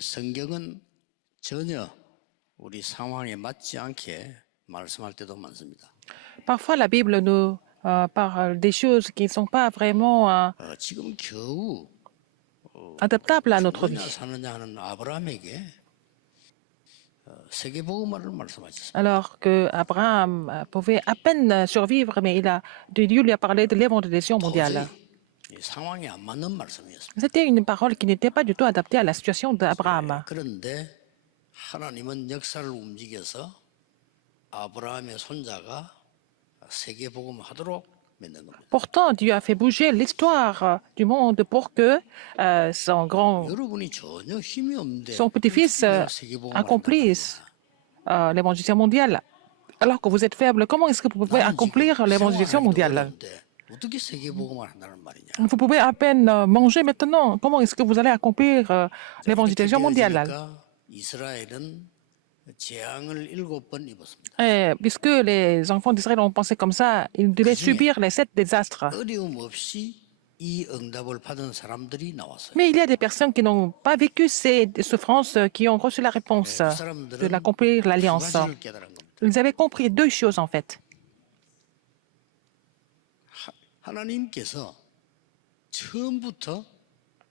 성경은 전혀 우리 상황에 맞지 않게 말씀할 때도 많습니다. Parfois, la Bible nous parle des choses qui ne sont pas vraiment 지금 겨우 adaptables à notre 죽느냐 vie. 사느냐 하는 아브라함에게 세계복음화를 말씀하셨습니다. Alors que Abraham pouvait à peine survivre, mais Dieu lui a parlé de l'évangélisation mondiale. 도저히 이 상황에 안 맞는 말씀이었습니다. C'était une parole qui n'était pas du tout adaptée à la situation d'Abraham. 그런데 하나님은 역사를 움직여서 아브라함의 손자가 세계복음화하도록 만든 겁니다. Pourtant, Dieu a fait bouger l'histoire du monde pour que 여러분이 전혀 힘이 없는데 son petit-fils 세계복음화를 accomplisse l'évangélisation mondiale. Alors que vous êtes faible, comment est-ce que vous pouvez accomplir l'évangélisation mondiale? 어떻게 세계복음화를 한다는 말이냐? Vous pouvez à peine manger maintenant. Comment est-ce que vous allez accomplir l'évangélisation mondiale? 이스라엘은 재앙을 7번 입었습니다. Puisque les enfants d'Israël ont pensé comme ça, ils devaient subir les 7 désastres. 어려움 없이 이 응답을 받은 사람들이 나왔어요. Mais il y a des personnes qui n'ont pas vécu ces souffrances, qui ont reçu la réponse de l'accomplir 두 l'alliance. 가지를 깨달은 겁니다. Ils avaient compris 2 choses en fait. 하나님께서 처음부터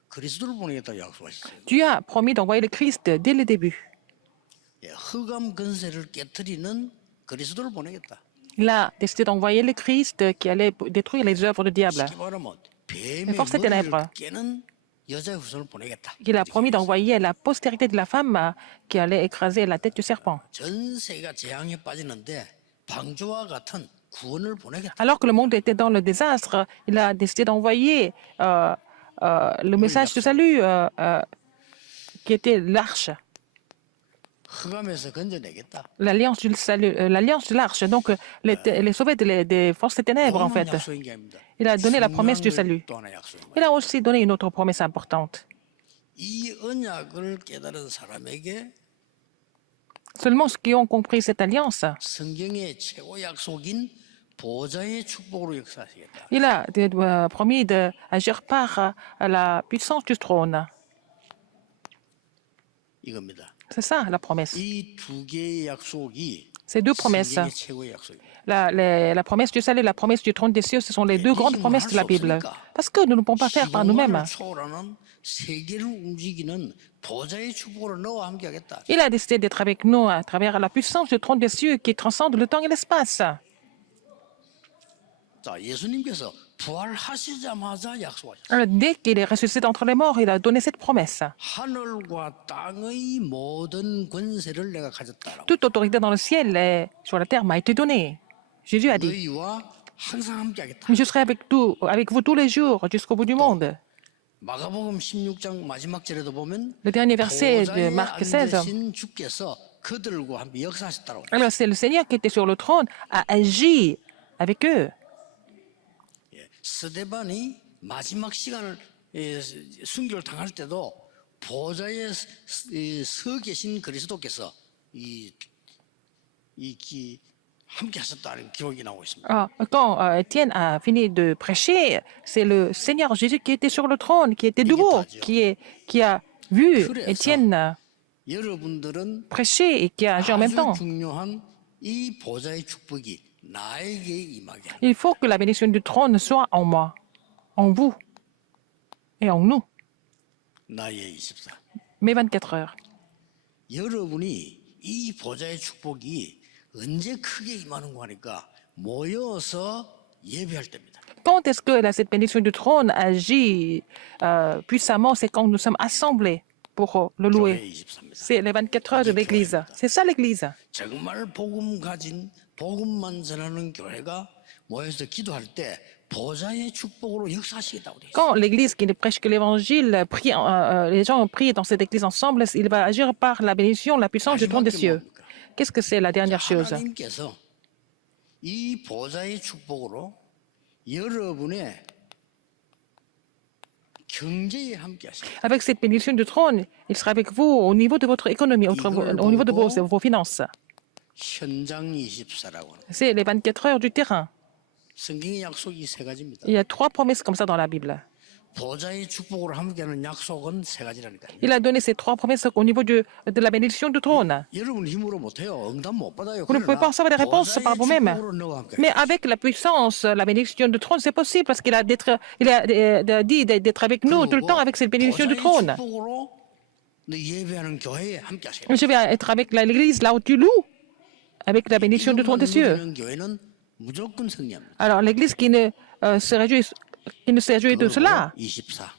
그리스도를 보내겠다고 약속하셨어요. Dieu a promis d'envoyer le Christ dès le début. 흑암 근세를 깨뜨리는 그리스도를 보내겠다. Il a décidé d'envoyer le Christ qui allait détruire les œuvres du diable. 쉽게 말하면 뱀의 force des 머리를 ténèbres. 깨는 여자의 후손을 보내겠다. Il a promis d'envoyer la postérité de la femme qui allait écraser la tête du serpent. 전 세계가 재앙에 빠지는데 방주와 같은 구원을 보내겠다. Alors que le monde était dans le désastre, il a décidé d'envoyer le message de salut qui était l'arche, 흑암에서 건져내겠다. l'alliance du salut, l'alliance de l'arche. Donc les sauver des forces des ténèbres en 오만 fait. 약속인 게 아닙니다. Il a donné la 중요한 promesse du 걸 salut. 또 하나 약속인 Il 거예요. a aussi donné une autre promesse importante. 이 언약을 깨달은 사람에게 Seulement ceux qui ont compris cette alliance, 성경의 최고 약속인 보좌의 축복으로 역사하시겠다. il a promis d'agir par la puissance du trône. 이겁니다. C'est ça la promesse. 이 두 개의 약속이 Ces 2 promesses, 성경의 최고의 약속입니다. la promesse du salut et la promesse du trône des cieux, ce sont les 2 grandes promesses de la Bible. Parce que nous ne pouvons pas faire par nous-mêmes. 시공간을 초월하는 세계를 움직이는 보좌의 축복으로 너와 함께하겠다. Il a décidé d'être avec nous à travers la puissance du trône des cieux qui transcende le temps et l'espace. 자, 예수님께서 부활하시자마자 약속하셨어요. Alors, dès qu'il est ressuscité d'entre les morts, il a donné cette promesse. 하늘과 땅의 모든 권세를 내가 가졌다라고. Toute autorité dans le ciel et sur la terre m'a été donnée. Jésus a dit, 너희와 항상 함께하겠다. mais je serai avec vous tous les jours jusqu'au bout du monde. 마가복음 16장 마지막 절에도 보면 Le dernier verset de 보좌에 Marc 16. 앉으신 주께서 그들과 함께 역사하셨다고. Alors c'est le Seigneur qui était sur le trône a agi avec eux. 스데반이 마지막 시간을 순교를 당할 때도 보좌에 서 계신 그리스도께서 함께 하셨다는 기록이 나오고 있습니다. Quand Étienne a fini de prêcher, c'est le Seigneur Jésus qui était sur le trône, qui était debout, qui a vu Étienne 여러분들은 prêcher et qui a agi en même temps. 아주 중요한 이 보좌의 축복이 나에게 임하게. Il faut que la bénédiction du trône soit en moi, en vous et en nous. 나의 24. Mes 24 heures. 여러분이 이 보좌의 축복이 언제 크게 임하는 거 하니까 모여서 예배할 때입니다. Quand est-ce que cette bénédiction du trône agit puissamment? C'est quand nous sommes assemblés pour le louer. 교회 23입니다. C'est les 24 heures de l'Église. C'est ça l'Église. 정말 복음 가진 복음만 전하는 교회가 모여서 기도할 때 보좌의 축복으로 역사하시겠다고 돼요. Quand l'Église qui ne prêche que l'Évangile, les gens prient dans cette Église ensemble, il va agir par la bénédiction, la puissance du trône des cieux. Qu'est-ce que c'est la dernière chose? 하나님께서 이 보좌의 축복으로 여러분의 경제에 함께 하시고 Avec cette bénédiction du trône, il sera avec vous au niveau de votre économie, au niveau de vos finances. 현장 24라고 하는 C'est les 24 heures du terrain. 성경의 약속이 세 가지입니다. Il y a 3 promesses comme ça dans la Bible. 보좌의 축복으로 함께하는 약속은 세 가지라니까요. Il a donné ces trois promesses au niveau de la bénédiction du trône. 여러분 힘으로 못해요. 응답 못 받아요. Vous ne pouvez pas recevoir des réponses par vous-même. Mais Mais avec la puissance, la bénédiction du trône, c'est possible parce qu'il a, il a dit d'être avec nous tout le temps avec cette bénédiction du trône. 예배하는 교회에 함께 하세요. Je vais être avec l'église là où tu loues, avec la bénédiction du trône des cieux. 교회는 무조건 승리합니다. Alors l'église qui ne se réjouit de cela, 24.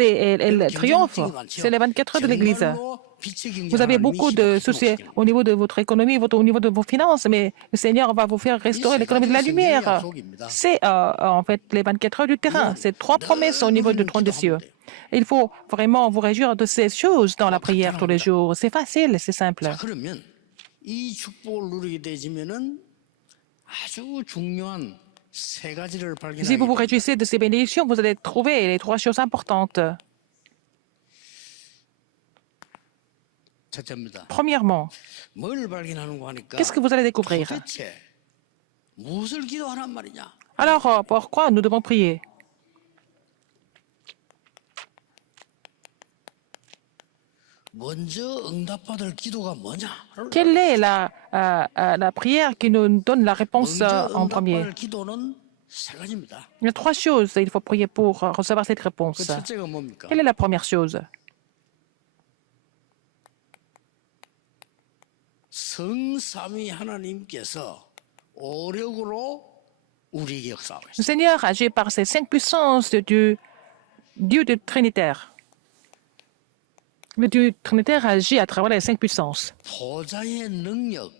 elle triomphe. C'est les 24 heures de l'église. Vous avez beaucoup de soucis au niveau de votre économie, au niveau de vos finances, mais le Seigneur va vous faire restaurer l'économie de la lumière. C'est en fait les 24 heures du terrain. C'est trois promesses au niveau du trône des cieux. Il faut vraiment vous réjouir de ces choses dans la prière tous les jours. C'est facile, c'est simple. 자, 그러면 이 축복을 누리게 되지면은 아주 중요한 세 가지를 Si vous vous 발견하게 됩니다. réjouissez de ces bénédictions, vous allez trouver les trois choses importantes. 첫째입니다. Premièrement, 뭘 발견하는고 하니까 qu'est-ce que vous allez découvrir? 도대체 무엇을 기도하란 말이냐? Alors, pourquoi nous devons prier? 먼저 응답받을 기도가 뭐냐? Quelle est la prière qui nous donne la réponse 먼저 en premier? 응답받을 기도는 세 가지입니다. Il y a trois choses il faut prier pour recevoir cette 그 réponse. 첫째가 뭡니까? Quelle est la première chose? 성삼위 하나님께서 오력으로 우리에게 역사하고 Le 있습니다. Seigneur agit par ces cinq puissances du Dieu de Trinitaire. Le Dieu Trinitaire agit à travers les cinq puissances. 보좌의 능력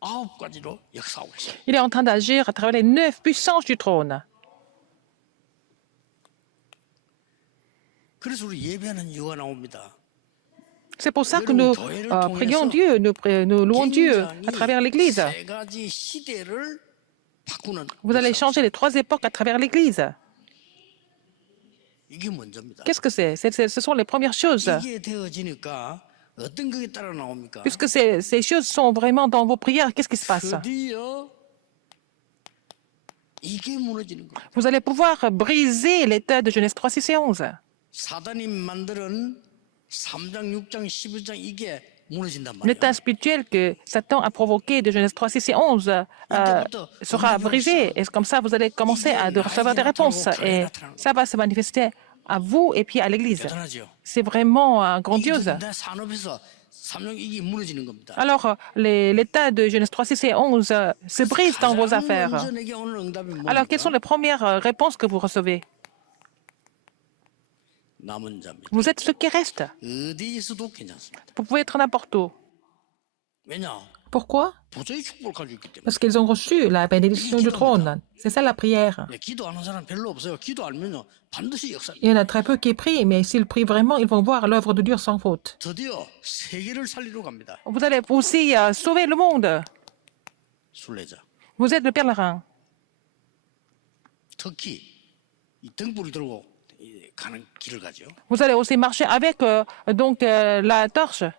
9가지로 역사하고 있어요. Il est en train d'agir à travers les 9 puissances du trône. 그래서 우리 예배하는 이유가 나옵니다. C'est pour ça que nous prions Dieu, nous louons Dieu à travers l'Église. 세 가지 시대를 바꾸는 Vous allez changer les trois époques à travers l'Église. 이게 먼저입니다. Qu'est-ce que c'est? Ce sont les premières choses. 이게 되어지니까 어떤 것이 따라 나옵니까? Puisque ces choses sont vraiment dans vos prières, qu'est-ce qui se passe? 드디어 이게 무너지는 거예요. Vous allez pouvoir briser l'état de Genèse 3, 6 et 11. 사단이 만드는 3장, 6장, 12장 이게 무너진단 말이에요. L'état spirituel que Satan a provoqué de Genèse 3, 6 et 11 sera brisé. Et comme ça, vous allez commencer à recevoir des réponses. Et ça va se manifester à vous et puis à l'Église. 대단하죠. C'est vraiment 이게 grandiose. 내 산업에서 3장 이게 무너지는 겁니다. Alors, l'état de Genèse 3, 6 et 11 se brise dans vos affaires. 먼저 내게 오는 응답이 Alors, quelles sont 뭡니까? les premières réponses que vous recevez? 남은 자입니다. Vous êtes ceux qui restent. 어디 있어도 괜찮습니다. Vous pouvez être n'importe où. 왜냐? Pourquoi? 보좌의 축복을 가지고 있기 때문에. Parce qu'ils ont reçu la bénédiction du trône. C'est ça la prière. 기도하는 사람 별로 없어요. 기도 알면요 반드시 역사. Il y en a très peu qui prient, mais s'ils prient vraiment, ils vont voir l'œuvre de Dieu sans faute. 드디어 세계를 살리러 갑니다. Vous allez aussi sauver le monde. 순례자. Vous êtes le pèlerin. 특히 이 등불을 들고 가는 길을 가죠. Vous allez aussi marcher avec la torche.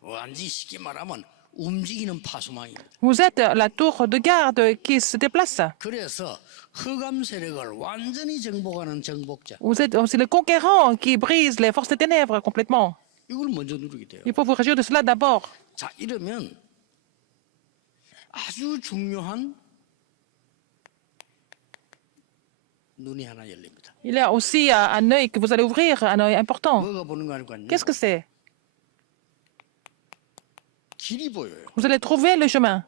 완전히 쉽게 말하면 움직이는 파수망입니다. Vous êtes la tour de garde qui se déplace. 그래서 흑암 세력을 완전히 정복하는 정복자. Vous êtes aussi le conquérant qui brise les forces des ténèbres complètement. 이걸 먼저 누리게 돼요. Il faut vous réjouir de cela d'abord. 자, 이러면 아주 중요한 눈이 하나 열립니다. Il y a aussi un œil que vous allez ouvrir, un œil important. 뭐가 보는 거 아니까요? Qu'est-ce que c'est? 길이 보여요. Vous allez trouver le chemin.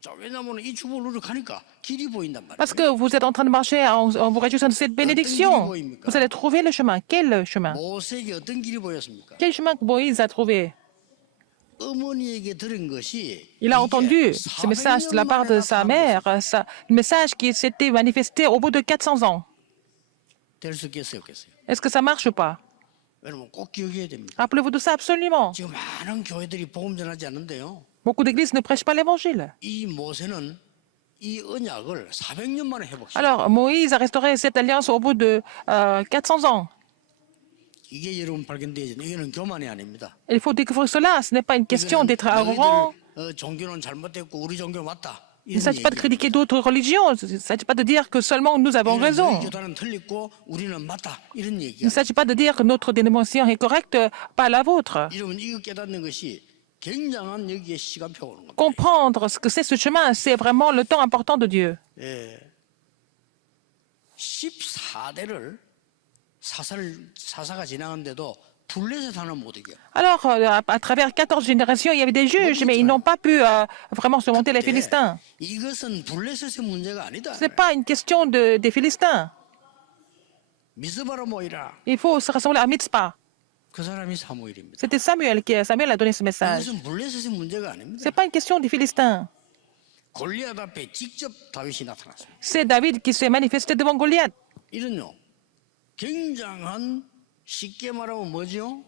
자, 왜냐하면 이 축복을 누리러 가니까 길이 보인단 말이에요. Parce que vous êtes en train de marcher en vous réjouissant de cette bénédiction. Vous allez trouver le chemin. Quel chemin? 모세에게 어떤 길이 보였습니까? Quel chemin que Moïse a trouvé? 어머니에게 들은 것이 Il a entendu ce message de la part de sa mère, le message qui s'était manifesté au bout de 400 ans. 될수 있겠어요, 없겠어요? Est-ce que ça marche ou pas? 여러분 꼭 기억해야 됩니다. Rappelez-vous de ça absolument. 지금 많은 교회들이 복음 전하지 않는데요. Beaucoup d'églises ne prêchent pas l'évangile. 이 모세는 이 언약을 400년 만에 회복시켰어요. Alors, Moïse a restauré cette alliance au bout de 400 ans. 이게 여러분 발견되죠. 이거는 교만이 아닙니다. Il faut découvrir cela. Ce n'est pas une question d'être arrogant. 종교는 잘못됐고 우리 종교 맞다. Il ne s'agit pas de critiquer d'autres religions. Il ne s'agit pas de dire que seulement nous avons raison. Il ne s'agit pas de dire que notre dénomination est correcte, pas la vôtre. Comprendre ce que c'est ce chemin, c'est vraiment le temps important de Dieu. 14대를 사사가 지나갔는데도 블레셋 하나 못 이겨. Alors, à travers 14 générations, il y avait des juges, mais ils n'ont pas pu vraiment surmonter les Philistins. 이것은 블레셋의 문제가 아니다. Ce n'est pas une question des Philistins. 미스바로 모이라. Il faut se rassembler à Mitzpah. 그 사람이 사무엘입니다. C'était Samuel a donné ce message. 이것은 블레셋의 문제가 아닙니다. Ce n'est pas une question des Philistins. 골리앗 앞에 직접 다윗이 나타났습니다. C'est David qui s'est manifesté devant Goliath. 이런요. 굉장한 쉽게 말하면 뭐죠?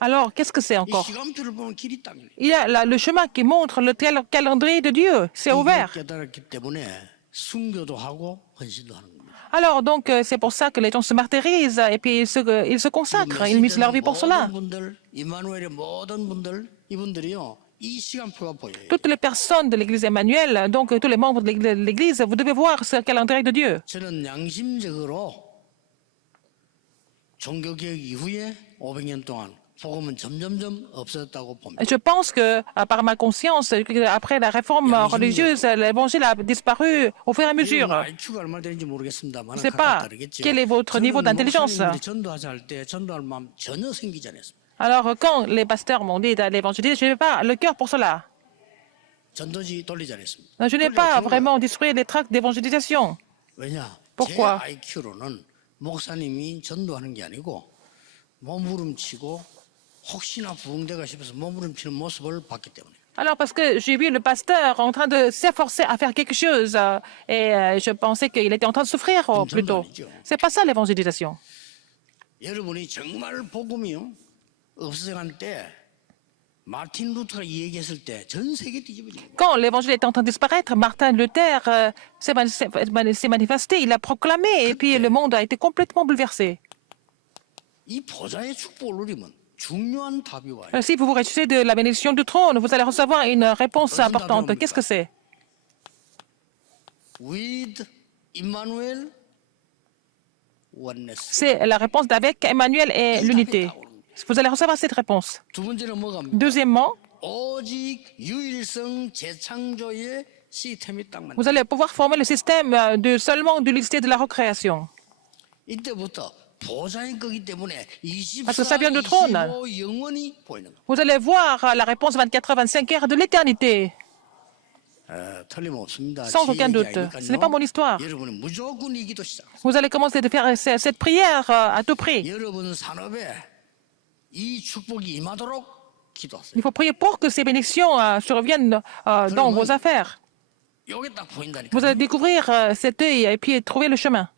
Alors, qu'est-ce que c'est 이 encore? 시간표를 보면 길이 딱 열려요. Il y a le chemin qui montre le calendrier de Dieu. C'est 이걸 ouvert. 깨달았기 때문에 순교도 하고 헌신도 하는 겁니다. Alors, donc, c'est pour ça que les gens se martyrisent et puis ils se consacrent. Ils misent leur vie pour cela. 모든 분들, 이마누엘의 모든 분들, 이분들이요. 이 시간표가 보여요. Toutes les personnes de l'Église Emmanuel, donc tous les membres de l'Église, vous devez voir ce calendrier de Dieu. 저는 양심적으로 종교개혁 이후에 500년 동안 복음은 점점점 없어졌다고 봅니다. Je pense que, par ma conscience, après la réforme religieuse, l'évangile a disparu au fur et à mesure. IQ가 얼마 되는지 모르겠습니다만 Je ne sais pas quel est votre niveau d'intelligence. 전도하자 할 때 전도할 마음 전혀 생기지 않았습니다. Alors, quand les pasteurs m'ont dit d'aller évangéliser, je n'ai pas le cœur pour cela. 전도지 돌리지 않았습니다. Je n'ai pas vraiment distribué les tracts d'évangélisation. 왜냐? Pourquoi? 제 IQ로는 목사님이 전도하는 게 아니고 몸부림치고 혹시나 부흥되가 싶어서 몸부림치는 모습을 봤기 때문에. Alors, parce que j'ai vu le pasteur en train de s'efforcer à faire quelque chose et je pensais qu'il était en train de souffrir plutôt. C'est pas ça l'évangélisation. 여러분이 정말 복음이요 없어져갈 때 마틴 루터가 이 얘기했을 때 전 세계 뒤집어진 거예요. Quand l'évangile était en train de disparaître, Martin Luther s'est manifesté, il a proclamé et puis le monde a été complètement bouleversé. 이 보좌의 축복을 누리면 중요한 답이 와요. Si vous vous réjouissez de la bénédiction du trône, vous allez recevoir une réponse importante. Qu'est-ce que c'est? With Emmanuel oneness. C'est la réponse d'avec Emmanuel et l'unité. Vous allez recevoir cette réponse. 두 번째는 뭐가 합니까? Deuxièmement, 오직 유일성 재창조의 시스템이 딱 맞는. vous allez pouvoir former le système de seulement de l'unité de la recréation. 이때부터 보좌의 거기 때문에 24, Parce que ça vient du trône. 25 영원히 보이는 거. Vous allez voir la réponse 24-25 heures de l'éternité. 틀림없습니다. Sans aucun doute. Ce n'est pas mon histoire. 여러분은 무조건 이기도 시작. Vous allez commencer à faire cette prière à tout prix. 여러분 산업에 이 축복이 임하도록 기도하세요. Il faut prier pour que ces bénédictions surviennent dans vos affaires. 요게 딱 보인다니까. Vous allez découvrir cet œil et puis trouver le chemin.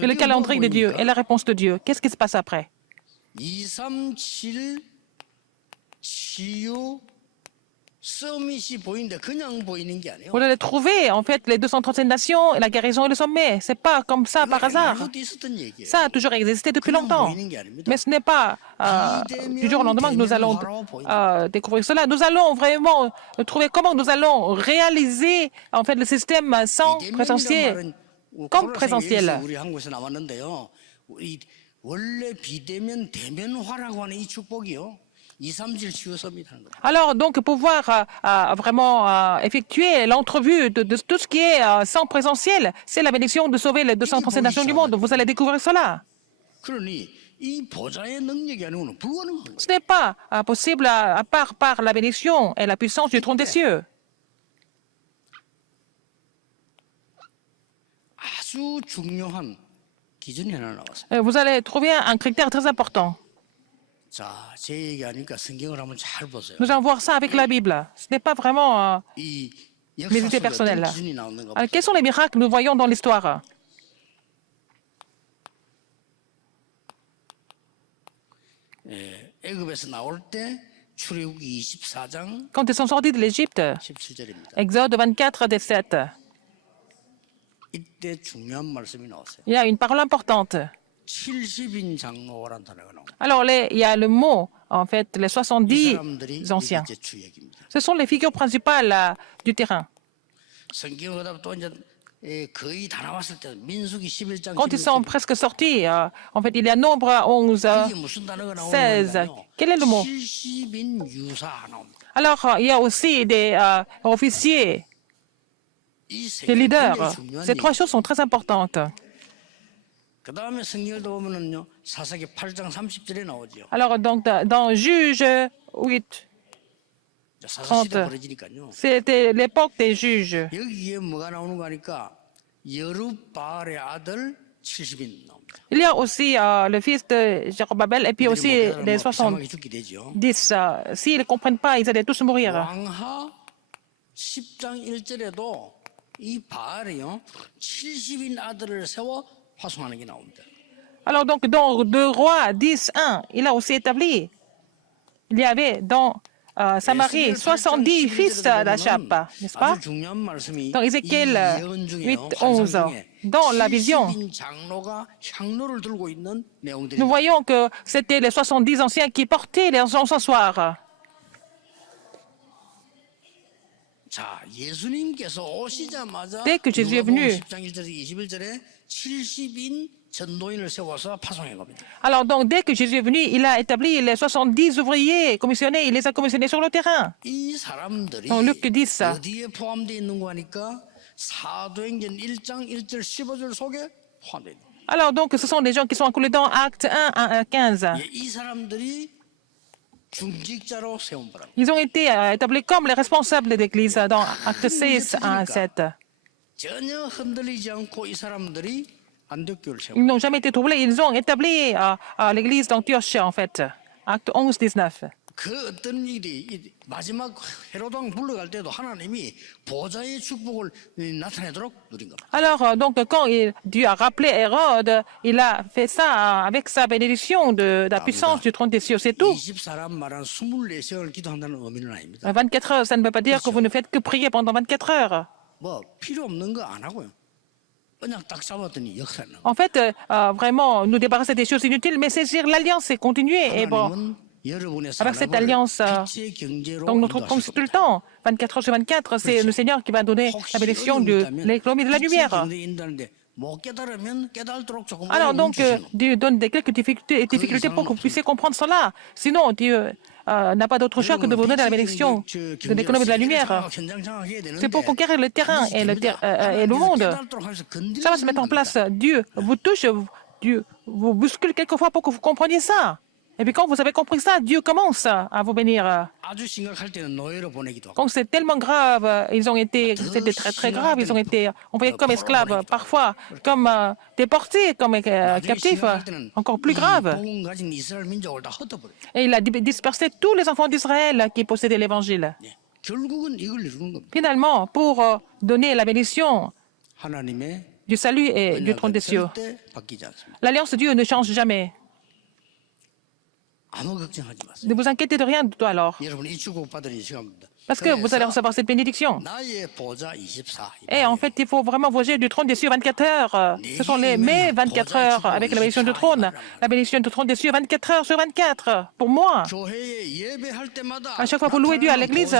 Et le calendrier de Dieu et la réponse de Dieu. Qu'est-ce qui se passe après? 237 치유 서밋이 보이는데 그냥 보이는 게 아니에요. Vous allez trouver en fait les 237 nations, la guérison et le sommet. C'est pas comme ça par hasard. 그것도 있었던 얘기예요. Ça a toujours existé depuis longtemps. Mais ce n'est pas du jour au lendemain que nous allons découvrir cela. Nous allons vraiment trouver comment nous allons réaliser en fait le système sans présentiel comme présentiel. 우리 한국에서 나왔는데요. 우리 원래 비대면 대면화라고 하는 이 축복이요. 237 치유 서밋 하는 거예요. Alors, donc, pouvoir vraiment effectuer l'entrevue de tout ce qui est sans présentiel, c'est la bénédiction de sauver les 237 nations du monde. Vous allez découvrir cela. 그러니 이 보좌의 능력이 아니고는 불가능한 거예요. Ce n'est pas possible à part par la bénédiction et la puissance du trône des cieux. 아주 중요한 기준이 하나 나왔어요. Vous allez trouver un critère très important. 자, 제 얘기하니까 성경을 한번 잘 보세요. Nous allons voir ça avec la Bible. Ce n'est pas vraiment 이 mes 역사 idées 속에 어떤 personnelles. 기준이 나오는가 Alors, quels sont les miracles que nous voyons dans l'histoire? 애굽에서 나올 때 출애굽기 24장 Quand ils sont sortis de l'Égypte, 17절입니다. Exode 24, 17, 이때 중요한 말씀이 나왔어요. il y a une parole importante. 70인 장로라는 단어가 나옵니다. Alors, il y a le mot, en fait, les 이 70 사람들이 anciens. 이제 주 얘기입니다. Ce sont les figures principales du terrain. 성경 그다음 또 이제 거의 다 나왔을 때 민수기 11장 Quand ils sont presque sortis, en fait, il y a Nombre 11, 이게 무슨 단어가 나오는 16. 거냐면요. Quel est le mot? 70인 유사 나옵니다. Alors, il y a aussi des officiers, 이 세 des 가지 leaders. 굉장히 중요한 Ces trois 얘기. choses sont très importantes. 그 다음에 성경을 보면은요 사사기 8장 30절에 나오죠. Alors, donc, dans Juge 8, 사사 시대 30, 벌어지니까요. c'était l'époque des juges. 여기에 뭐가 나오는 거 하니까 여룻바알의 아들 70인 나옵니다. Il y a aussi le fils de Jérobabel et puis aussi les 70. 이상하게 죽게 되죠. S'ils ne comprennent pas, ils allaient tous mourir. 왕하 10장 1절에도 이 바알이요 70인 아들을 세워 파송하는 게 나옵니다. Alors donc, dans 2 Rois 10, 1, il a aussi établi, il y avait dans Samarie 70 fils d'Achab, n'est-ce pas? 아주 중요한 말씀이 Dans Ézéchiel 이 예언 중에 8, 11, dans la vision, 70인 장로가 향로를 들고 있는 내용들이 nous voyons que c'était les 70 anciens qui portaient les encensoirs. 자, 예수님께서 오시자마자 Dès que Jésus est venu, 10장 1절에서 21절에 70인 전도인을 세워서 파송한 겁니다. alors donc dès que Jésus est venu, il a établi les 70 ouvriers commissionnés, il les a commissionnés sur le terrain. 이 사람들이 Dans Luc 10, 어디에 포함되어 있는 거 하니까 사도행전 1장 1절 15절 속에 포함되어 있는 거예요. alors donc ce sont des gens qui sont inclus dans Acte 1 à 15. 예, 이 사람들이 중직자로 세운 바랍니다. Ils ont été établis comme les responsables d'église dans Acte 6 à 7. 전혀 흔들리지 않고 이 사람들이 안독교를 세운 Ils n'ont jamais été troublés. Ils ont établi l'église d'Antioche, en fait. Acte 11, 19. 그 어떤 일이 이 마지막 헤로도 왕 불러갈 때도 하나님이 보좌의 축복을 나타내도록 누린 겁니다. Alors, donc, quand Dieu a rappelé Hérode, il a fait ça avec sa bénédiction de la puissance du trône des cieux, c'est tout. 20사람 말한 24시간을 기도한다는 의미는 아닙니다. 24 heures, ça ne veut pas dire que vous ne faites que prier pendant 24 heures. 뭐 필요 없는 거 안 하고요. 그냥 딱 잡았더니 역사는. En fait, vraiment, nous débarrasser des choses inutiles, mais saisir l'alliance et continuer. Et bon, 하나님은 여러분의 avec cette 산업을 alliance, 빛의 경제로 donc notre 인도하실 constitue le 겁니다. temps. 24 heures sur 24, c'est le Seigneur qui va donner la bénédiction de l'économie de la lumière. 인도하는데 못 깨달으면 깨달도록 조금 Alors donc, Dieu donne quelques difficultés pour que vous puissiez comprendre cela. Sinon, Dieu n'a pas d'autre choix que de vous donner la bénédiction de l'économie de la lumiire. C'est pour conquérir le terrain et le monde. Ça va se mettre en place. Dieu vous touche, Dieu vous bouscule quelquefois pour que vous compreniez ça. Et puis quand vous avez compris ça, Dieu commence à vous bénir. 아주 심각할 때는 노예로 보내기도 하고 Quand c'est tellement grave, c'était très très grave, ils ont été envoyés comme esclaves, parfois comme déportés, comme captifs, encore plus grave. 복음 가진 이스라엘 민족을 다 흩어버려요. Et il a dispersé tous les enfants d'Israël qui possédaient l'évangile. 예. 결국은 이걸 이루는 겁니다. Finalement, pour donner la bénédiction 하나님의 du salut et du trône des cieux. 절대 바뀌지 않습니다. L'alliance de Dieu ne change jamais. 아무 걱정하지 마세요. Ne vous inquiétez de rien de tout alors, 여러분 이 축복 받으니 시간입니다. parce que vous allez recevoir cette bénédiction. 나의 보좌 24. Et en fait, il faut vraiment voyager du trône des cieux 24 heures. Ce sont mes 24 heures avec la bénédiction du trône. La bénédiction du trône des cieux 24 heures sur 24. Pour moi, 교회에 예배할 때마다 à chaque fois que vous louez Dieu à l'église,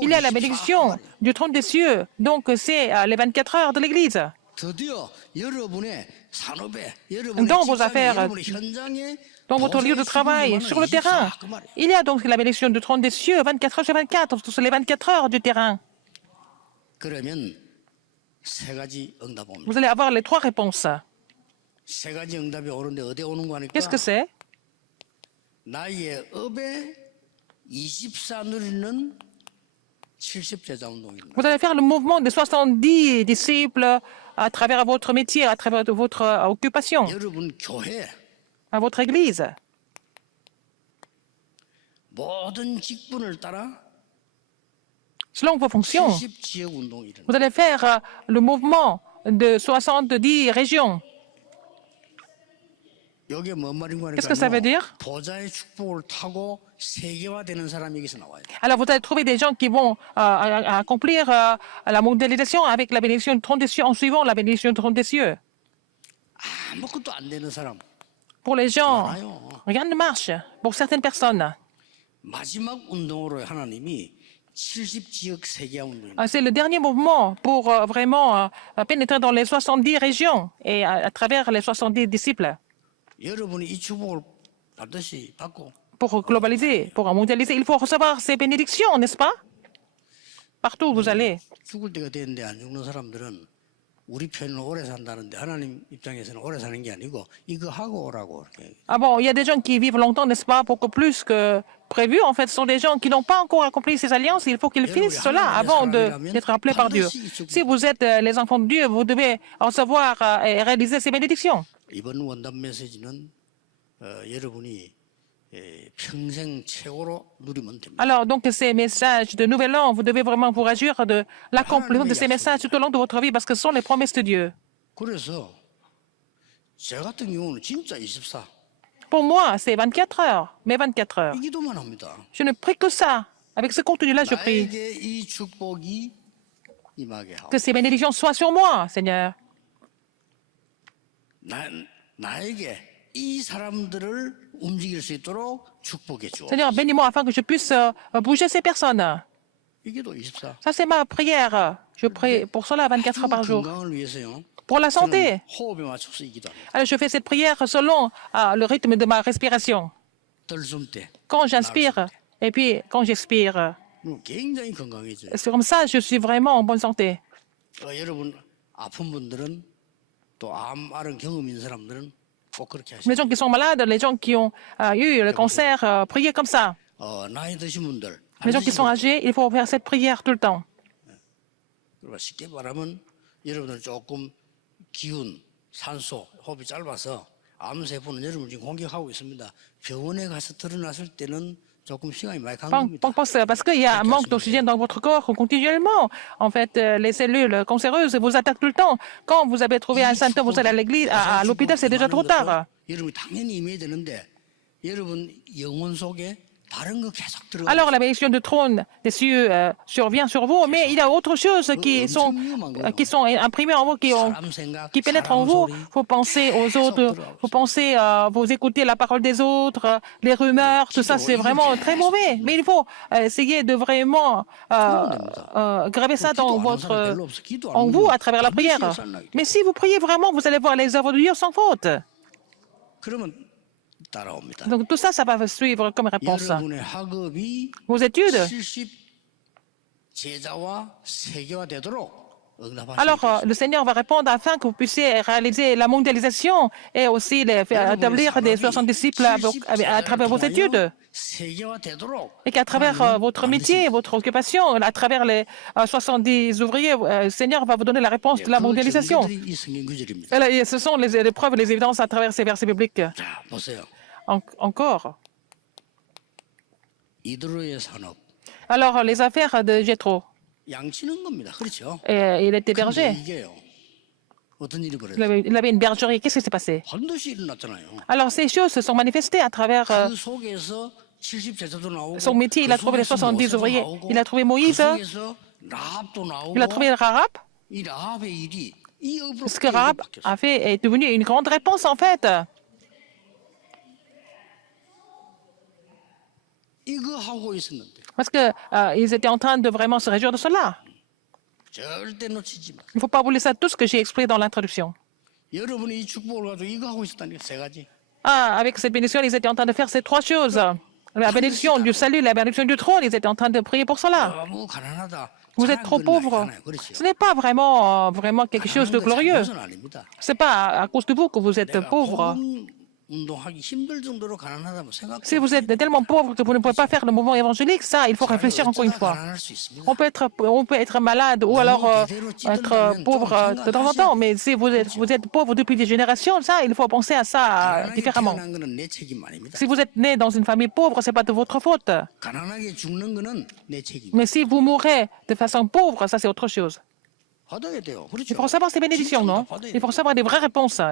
il y a la bénédiction du trône des cieux. Donc, c'est les 24 heures de l'église. 드디어 여러분의 산업에 여러분의 Dans vos 직장에 affaires, 여러분의 현장에 Dans votre lieu de travail, sur le terrain, il y a donc la bénédiction du trône des cieux 24 heures sur 24. Ce sont les 24 heures du terrain. 그러면 세 가지 응답 옵니다. Vous allez avoir les 3 réponses. 세 가지 응답이 오는데 어디 오는 거 하니까 Qu'est-ce que c'est? 나의 업에 24 누리는 70제자 운동입니다. Vous allez faire le mouvement des 70 disciples à travers votre métier, à travers votre occupation, 여러분 교회 à votre église. 모든 직분을 따라 Selon vos fonctions, 70지역 운동이 일어납니다. vous allez faire le mouvement de 70 régions. 이게 뭔 말인가 Qu'est-ce que ça veut dire? 보좌의 축복을 타고 세계화되는 사람이 여기서 나와요. Alors, vous allez trouver des gens qui vont accomplir la mondialisation avec la bénédiction du trône des cieux en suivant la bénédiction du trône des cieux. 아무것도 안 되는 사람 Pour les gens, 많아요. rien ne marche. Pour certaines personnes, 마지막 운동으로 하나님이 70지역 세계화 운동입니다. C'est le dernier mouvement pour vraiment pénétrer dans les 70 régions et à travers les 70 disciples 여러분이 이 축복을 반드시 받고 pour globaliser, pour mondialiser. Il faut recevoir ces bénédictions, n'est-ce pas? Partout où vous allez. 죽을 때가 되는데 안 죽는 사람들은 우리 편은 오래 산다는데 하나님 입장에서는 오래 사는 게 아니고 이거 하고 오라고 이렇게. Ah bon, il y a des gens qui vivent longtemps, n'est-ce pas? Beaucoup plus que prévu. En fait, ce sont des gens qui n'ont pas encore accompli ces alliances. Il faut qu'ils finissent cela avant d'être appelés par Dieu. Si vous êtes les enfants de Dieu, vous devez recevoir et réaliser ces bénédictions. 이번 원단 메시지는 여러분이 평생 최고로 누리면 됩니다. Alors, donc, ces messages de Nouvel An, vous devez vraiment vous réjouir de l'accomplissement de ces messages tout au long de votre vie parce que ce sont les promesses de Dieu. 그래서 저 같은 경우는 진짜 24. Pour moi, c'est 24 heures, mais 24 heures. 이 기도만 합니다. Je ne prie que ça. Avec ce contenu-là, je prie 나에게 이 축복이 임하게 하고 que ces bénédictions soient sur moi, Seigneur. 나에게 이 사람들을 움직일 수 있도록 축복해 줘. Seigneur, bénis-moi afin que je puisse bouger ces personnes. 이 기도 24. Ça, c'est ma prière. Je prie pour cela 24 heures par jour. 건강을 위해서요. Pour la santé. 호흡에 맞춰서 이 기도합니다. Alors, je fais cette prière selon le rythme de ma respiration. 덜숨 때. Quand j'inspire et puis quand j'expire. 굉장히 건강해져요. C'est comme ça, je suis vraiment en bonne santé. 여러분 아픈 분들은 또 암 앓은 경험 있는 사람들은 꼭 그렇게 하시죠. Les gens qui sont malades, les gens qui ont eu le cancer, priez comme ça. 나이 드신 분들. Les gens qui sont âgés, il faut faire cette prière tout le temps. 쉽게 말하면 여러분들 조금 기운, 산소, 호흡이 짧아서 암세포는 여러분 지금 공격하고 있습니다. 병원에 가서 드러났을 때는 조금 시간이 많이 간 겁니다. Parce qu'il y a un manque d'oxygène dans votre corps continuellement. En fait, les cellules cancéreuses vous attaquent tout le temps. Quand vous avez trouvé un symptôme, vous allez à l'église, à l'hôpital, c'est déjà trop tard. 여러분이 당연히 임해야 되는데 여러분 영혼 속에 다른 거 계속 들어가. Alors, la bénédiction du trône des cieux survient sur vous, mais il y a autre chose qui sont imprimées en vous, qui pénètrent en vous. Il faut penser aux autres, faut penser, vous écouter la parole des autres, les rumeurs, tout ça, c'est vraiment très mauvais. Mais il faut essayer de vraiment graver ça dans en vous à travers la prière. Mais si vous priez vraiment, vous allez voir les œuvres de Dieu sans faute. 그러면 따라옵니다. Donc tout ça, ça va suivre comme réponse. 여러분의 학업이 Vos études. 70 제자와 세계화되도록 Alors, le Seigneur va répondre afin que vous puissiez réaliser la mondialisation et aussi établir des 60 disciples à travers vos études. Et qu'à travers votre métier, votre occupation, à travers les 70 ouvriers, le Seigneur va vous donner la réponse de la mondialisation. Et ce sont les preuves et les évidences à travers ces versets bibliques. Encore. Alors, les affaires de Jéthro. Et il était berger. Il avait une bergerie. Qu'est-ce qui s'est passé? Alors, ces choses se sont manifestées à travers son métier. Il a trouvé les 70 ouvriers. Il a trouvé Moïse. Il a trouvé Rahab. Ce que Rahab a fait est devenu une grande réponse, en fait. Parce qu'ils étaient en train de vraiment se réjouir de cela. Il ne faut pas oublier ça, tout ce que j'ai expliqué dans l'introduction. Avec cette bénédiction, ils étaient en train de faire ces trois choses. La bénédiction du salut, la bénédiction du trône, ils étaient en train de prier pour cela. Vous êtes trop pauvres. Ce n'est pas vraiment quelque chose de glorieux. Ce n'est pas à cause de vous que vous êtes pauvres. Si vous êtes tellement pauvre que vous ne pouvez pas faire le mouvement évangélique, ça, il faut réfléchir encore une fois. On peut être malade ou alors être pauvre de temps en temps, mais si vous êtes pauvre depuis des générations, ça, il faut penser à ça différemment. Si vous êtes né dans une famille pauvre, ce n'est pas de votre faute. Mais si vous mourrez de façon pauvre, ça, c'est autre chose. Il faut recevoir ces bénédictions, non? Il faut recevoir des vraies réponses.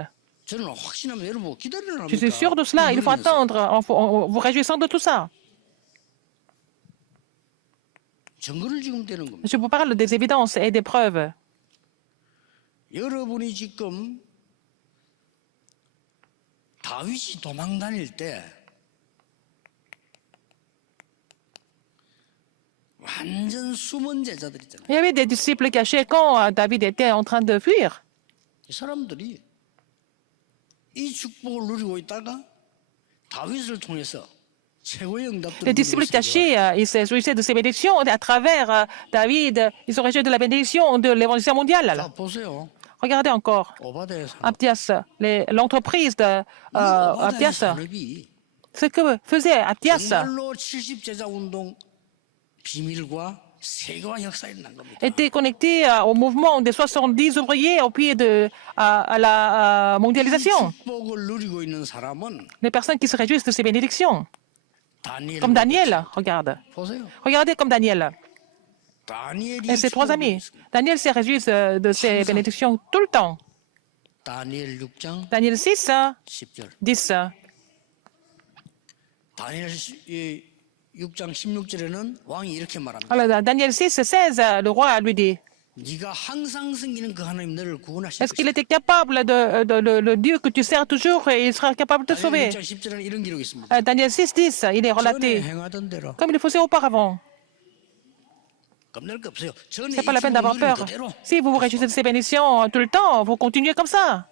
Je suis sûr de cela. Il faut attendre en vous réjouissant de tout ça. Je vous parle des évidences et des preuves. 완전 숨은 제자들 있잖아요. Il y avait des disciples cachés quand David était en train de fuir. 이 사람들이 이 축복을 누리고 있다가 다윗을 통해서 최고의 응답들을 Les disciples cachés, ils se jouissaient de ces bénédictions à travers David. Ils ont reçu de la bénédiction de l'évangile mondial. 자, 보세요. Regardez encore 오바댜의 산업. Abdias, l'entreprise de 이 오바댜의 Abdias. 산업이 Ce que faisait Abdias 정말로 70제자 운동 비밀과 세계화 역사에 난 겁니다. était connecté au mouvement des 70 ouvriers au pied à la 이 mondialisation. 축복을 누리고 있는 사람은 Les personnes qui se réjouissent de ces bénédictions. 다니엘. Comme Daniel, regarde. 보세요. Regardez comme Daniel 다니엘이 et ses trois amis. Daniel se réjouit de ces bénédictions tout le temps. 다니엘 6장 Daniel 6, 10절. 10. 다니엘 6장 16절에는 왕이 이렇게 말합니다. Alors, Daniel 6, 16, le roi lui dit, 네가 항상 섬기는 그 하나님 너를 구원하실 est-ce qu'il 것이다. était capable le Dieu que tu sers toujours et il sera capable de te 다니엘 sauver? 6장 10절에는 이런 기록이 있습니다. Daniel 6, 10, il est 전에 relaté 행하던 대로 comme il le faisait auparavant. 겁낼 거 없어요. 전에 Ce n'est pas 이 la peine 축복을 d'avoir 누리는 peur. 그대로 Si vous vous réjouissez de ces bénédictions tout le temps, vous continuez comme ça.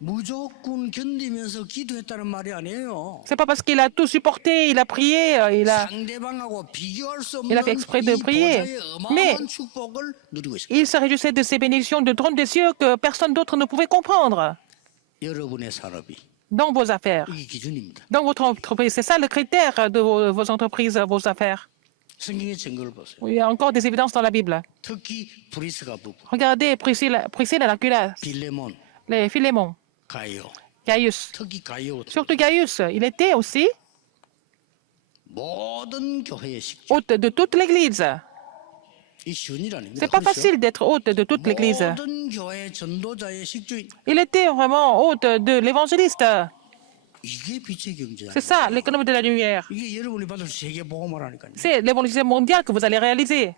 무조건 견디면서 기도했다는 말이 아니에요. C'est pas parce qu'il a tout supporté, il a prié, 상대방하고 비교할 수 il a 없는 fait exprès de 이 prier. 보좌의 Mais 어마어마한 축복을 누리고 있습니다. il se réjouissait de ces bénédictions de trône des cieux que personne d'autre ne pouvait comprendre 여러분의 산업이 dans vos affaires, 이게 기준입니다. dans votre entreprise. C'est ça le critère de vos entreprises, vos affaires. 성경의 증거를 보세요. Il y a encore des évidences dans la Bible. 특히 브리스가 부부, Regardez Priscille et l'Aquila, 빌레몬, les Philémon, 가이오, Gaius. 특히 가이오 Surtout Gaius, il était aussi 모든 교회의 식주. hôte de toute l'Église. 이 쉬운 일 아닙니다. C'est pas 그렇죠? facile d'être hôte de toute l'Église. 모든 교회 전도자의 식주인. Il était vraiment hôte de l'évangéliste. 이게 빛의 경제다. C'est ça, l'économie de la lumière. 이게 여러분이 받을 세계 복음화라니까요. C'est l'évangélisation mondiale que vous allez réaliser.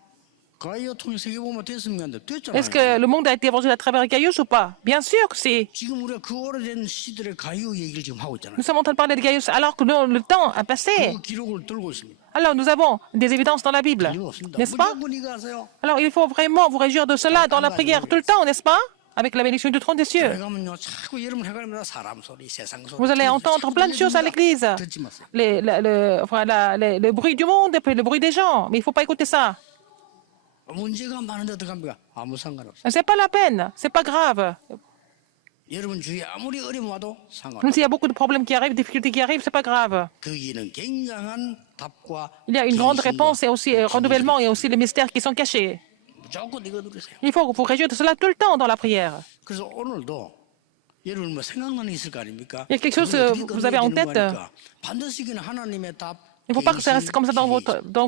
가이오 통해 세계 복음화 됐으면 안 돼. 됐잖아요. Est-ce que le monde a été évangélisé à travers Gaius ou pas? Bien sûr que si. 지금 우리가 그 오래된 시들의 가이오 얘기를 지금 하고 있잖아요. Nous sommes en train de parler de Gaius alors que le temps a passé. 그 기록을 들고 있습니다. Alors nous avons des évidences dans la Bible, 틀림없습니다. n'est-ce pas? 무조건 이거 하세요. Alors il faut vraiment vous réjouir de cela dans la prière tout le temps, n'est-ce pas? Avec la bénédiction du trône des cieux. 가면요 자꾸 여러분 헷갈립니다. 사람 소리, 세상 소리. Vous allez entendre plein de choses à l'église. 듣지 마세요. Le bruit du monde et puis le bruit des gens. Mais il ne faut pas écouter ça. 문제가 많은데 어떡합니까? 아무 상관없어요. C'est pas la peine, c'est pas grave. 여러분 주위에 아무리 어려움 와도 상관없어요. Même s'il y a beaucoup de problèmes qui arrivent, des difficultés qui arrivent, c'est pas grave. 거기는 굉장한 답과 Il y a une grande 계신과 réponse et aussi renouvellement et aussi les mystères qui sont cachés. 무조건 이거 누리세요. Il faut vous réjouir de cela tout le temps dans la prière. 그래서 오늘도 여러분 뭐 생각나는 게 있을 거 아닙니까? Il y a quelque chose 그걸 que 어떻게 vous avez en 끝내야 되는 tête. 거니까 반드시 그는 하나님의 답. Il ne faut pas que ça reste comme ça dans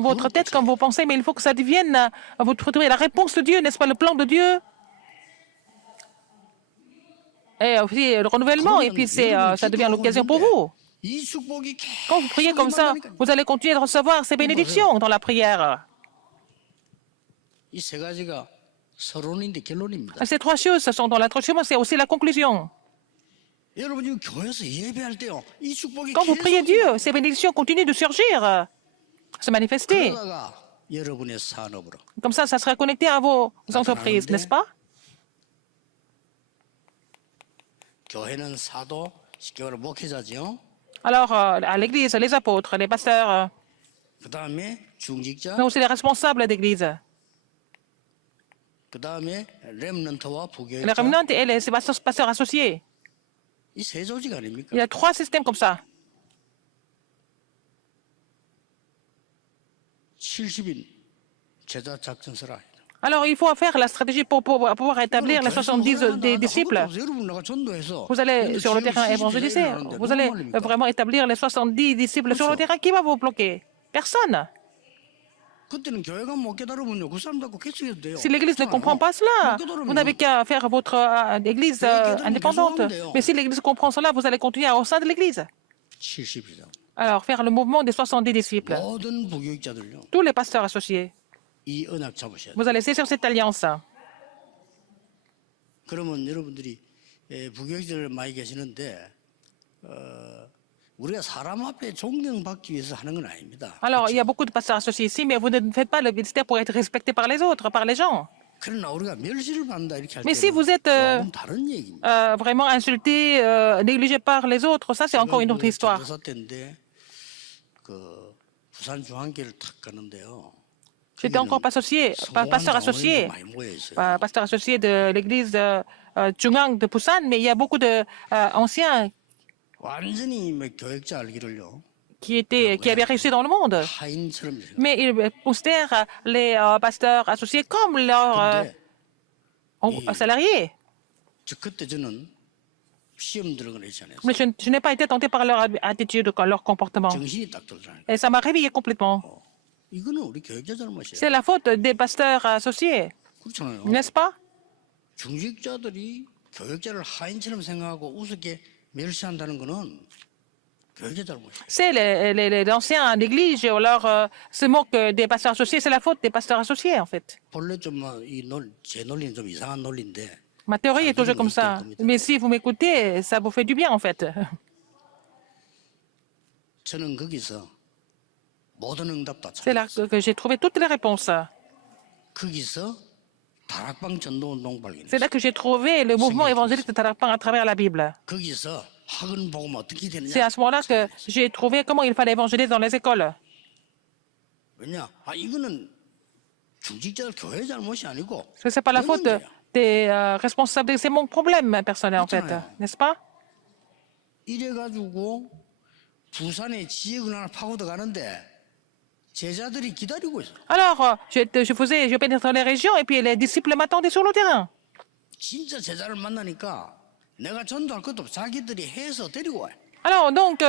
votre tête, comme vous pensez, mais il faut que ça devienne votre la réponse de Dieu, n'est-ce pas, le plan de Dieu. Et aussi le renouvellement, et puis ça devient l'occasion pour vous. 이 축복이 Quand vous priez comme ça, vous allez continuer de recevoir ces bénédictions dans la prière. 이세 가지가 서론인데 결론입니다. Ces trois choses sont dans l'introduction, mais c'est aussi la conclusion. 여러분 지금 교회에서 예배할 때요. 이 축복이 Quand vous priez Dieu, ces bénédictions continuent de surgir, se manifester. 그러다가 여러분의 산업으로 Comme ça sera connecté à vos entreprises, n'est-ce pas? 교회는 사도, 쉽게 말하면 목회자죠. Alors, à l'église, les apôtres, les pasteurs, 그 다음에 중직자, mais aussi les responsables d'église, 그 다음에 렘넌트와 les 부교육자. remnants et les pasteurs associés. 이 세 조직 아닙니까? Il y a trois systèmes comme ça. 70인 제자 작전서라. Alors, il faut faire la stratégie pour pouvoir établir les 70 des disciples. Vous allez sur le terrain évangéliser. Vous allez vraiment établir les 70 disciples sur le terrain. Qui va vous bloquer? Personne. Si l'Église ne comprend pas cela, vous n'avez qu'à faire votre Église indépendante. Mais si l'Église comprend cela, vous allez continuer au sein de l'Église. Alors, faire le mouvement des 70 disciples. Tous les pasteurs associés. Vous allez saisir cette alliance. 그러면 여러분들이 부교육자들 많이 계시는데 우리가 사람 앞에 존경받기 위해서 하는 건 아닙니다. Alors, il y a beaucoup de pasteurs associés ici, mais vous ne faites pas le ministère pour être respecté par les autres, par les gens. 그러나 우리가 멸시를 받는다 이렇게 할 Mais si 때는 vous êtes 조금 다른 얘기입니다. vraiment insulté, négligé par les autres, ça c'est encore une autre histoire. 전도사 때인데 그 부산 중앙교를 탁 가는데요. J'étais encore pasteur associé, 많이 모여 있어요. pasteur associé de l'église Jungang de Busan, mais il y a beaucoup d'anciens 완전히 뭐 교역자 알기를요. qui avaient réussi dans le monde. 하인처럼 생각. Mais ils considèrent les pasteurs associés comme leurs salariés. 그때 저는 시험 들어가는 있잖아요. Mais je n'ai pas été tenté par leur attitude, leur comportement. 정신이 딱 들잖아요. Et ça m'a réveillé complètement. 이거는 우리 교역자 잘못이에요. C'est la faute des pasteurs associés, 그렇잖아요. n'est-ce pas? 중직자들이 교역자를 하인처럼 생각하고 우습게 멸시한다는 거는 교역자 잘못이에요. C'est les anciens négligent ou alors se moquent des pasteurs associés. C'est la faute des pasteurs associés, en fait. 본래 제 논리는 좀 이상한 논리인데 Ma théorie est toujours comme ça. Mais si vous m'écoutez, ça vous fait du bien, en fait. 저는 거기서 모든 응답 다 C'est là 찾았어요. que j'ai trouvé toutes les réponses. 거기서 다락방 전도운동 발견했어요. C'est là que j'ai trouvé le mouvement évangélique de Tarapang à travers la Bible. 거기서 학원 복음 어떻게 C'est 되느냐. à ce moment-là que j'ai trouvé comment il fallait évangéliser dans les écoles. 왜냐? 이거는 중직자들 교회 잘못이 아니고 Parce que ce n'est pas la 내 faute 문제야. des responsables, c'est mon problème personnel, en fait. N'est-ce pas? 이래가지고 부산에 지역을 하나 파고들 가는데 제자들이 기다리고 있어. Alors, je pénètre dans les régions et puis les disciples m'attendaient sur le terrain. 진짜 제자를 만나니까 내가 전도할 것도 없어. 자기들이 해서 데리고 와요. Alors, donc,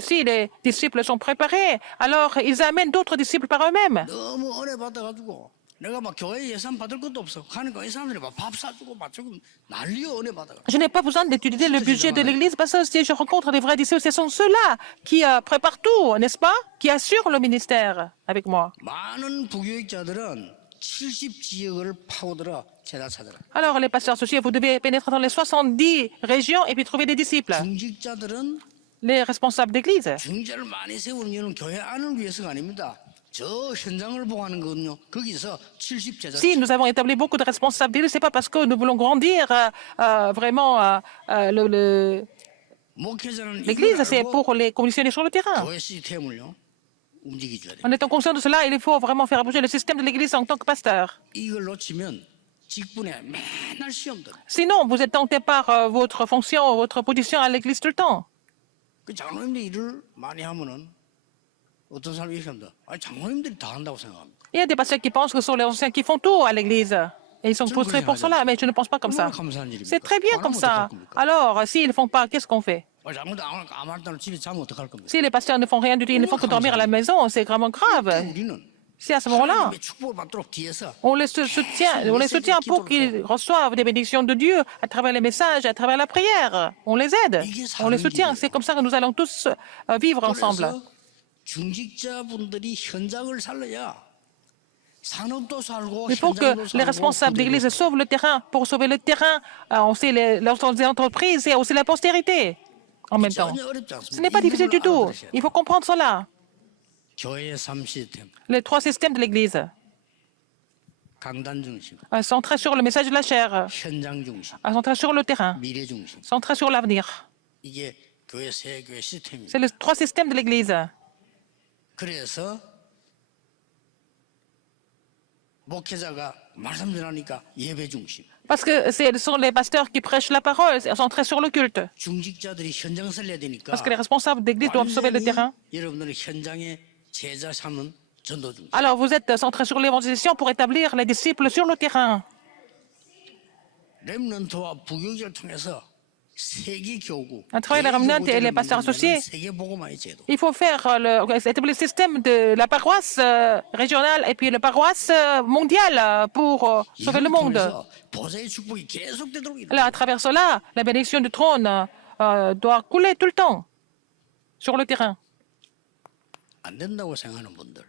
si les disciples sont préparés, alors ils amènent d'autres disciples par eux-mêmes. 너무 은혜 받아가지고 내가 막 교회 예산 받을 것도 없어. 가니까 이 사람들이 막 밥 사주고 막 지금 난리요 은혜 받아가. Je n'ai pas besoin d'étudier le budget de l'Église parce que si je rencontre des vrais disciples, ce sont ceux-là qui préparent tout, n'est-ce pas? Qui assurent le ministère avec moi. 많은 부교육자들은 70 지역을 파고들어 제자 찾아라. Alors, les pasteurs associés, vous devez pénétrer dans les 70 régions et puis trouver des disciples. 중직자들은 Les responsables d'église. 중직자를 많이 세우는 이유는 교회 안을 위해서가 아닙니다. 저 현장을 보고 하는 거거든요. 거기서 70 제자. Si nous avons établi beaucoup de responsables d'église, ce n'est pas parce que nous voulons grandir vraiment 목회자는 l'église, 이걸 c'est 알고 pour les commissionner sur le terrain. 교회 시스템을요 움직여줘야 돼요. En étant conscient de cela, il faut vraiment faire bouger le système de l'église en tant que pasteur. 이걸 놓치면 직분에 맨날 시험 들어. Sinon, vous êtes tenté par votre fonction, votre position à l'église tout le temps. 그 장로님들이 일을 많이 하면은 어떤 사람이 이렇게 합니다. 장로님들이 다 한다고 생각합니다. Il y a des pasteurs qui pensent que ce sont les anciens qui font tout à l'église. Et ils sont frustrés pour cela, mais je ne pense pas comme ça. 얼마나 감사한 일입니까? C'est très bien comme ça. Alors, s'ils ne font pas, qu'est-ce qu'on fait? 장로들 아무 말도 안 하고 집에 자면 어떡할 겁니까? Si les pasteurs ne font rien du tout, ils ne font que dormir à la maison, c'est vraiment grave. 우리는 C'est à ce moment-là, 하나님의 축복을 받도록 뒤에서 on les soutient pour qu'ils reçoivent des bénédictions de Dieu à travers les messages, à travers la prière. On les aide, on les soutient. C'est comme ça que nous allons tous vivre ensemble. 그래서 중직자분들이 현장을 살려야 산업도 살고 Il faut que 현장도 les 살고 responsables d'église 부대도 sauvent le terrain. Pour sauver le terrain, on sait les entreprises et aussi la postérité en même temps. 전혀 어렵지 않습니다. Ce n'est pas difficile du tout. 알아들으셔야 돼요. Il faut comprendre cela. 교회의 3시스템, Les trois systèmes de l'église. 강단 중심, Centré sur le message de la chair. 현장 중심, Centré sur le terrain. 미래 중심. Centré sur l'avenir. 이게 교회 세 교회 시스템입니다. C'est les trois systèmes de l'église. 그래서 목회자가 말씀 전하니까 예배 중심, Parce que ce sont les pasteurs qui prêchent la parole, centrés sur le culte. 중직자들이 현장 살려야 되니까 Parce que les responsables d'église doivent sauver le terrain. 여러분들은 현장에 제자 삼은 전도 중심. Alors vous êtes centrés sur l'évangélisation pour établir les disciples sur le terrain. 렘넌트와 부교육을 통해서 세계 교구, À travers les remnants et les pasteurs associés, 세계 복음화의 제도. il faut faire établir le système de la paroisse régionale et puis la paroisse mondiale pour sauver le 이걸 monde. 통해서 보좌의 축복이 계속되도록 이루어져요. Alors à travers cela, la bénédiction du trône doit couler tout le temps sur le terrain. 안 된다고 생각하는 분들,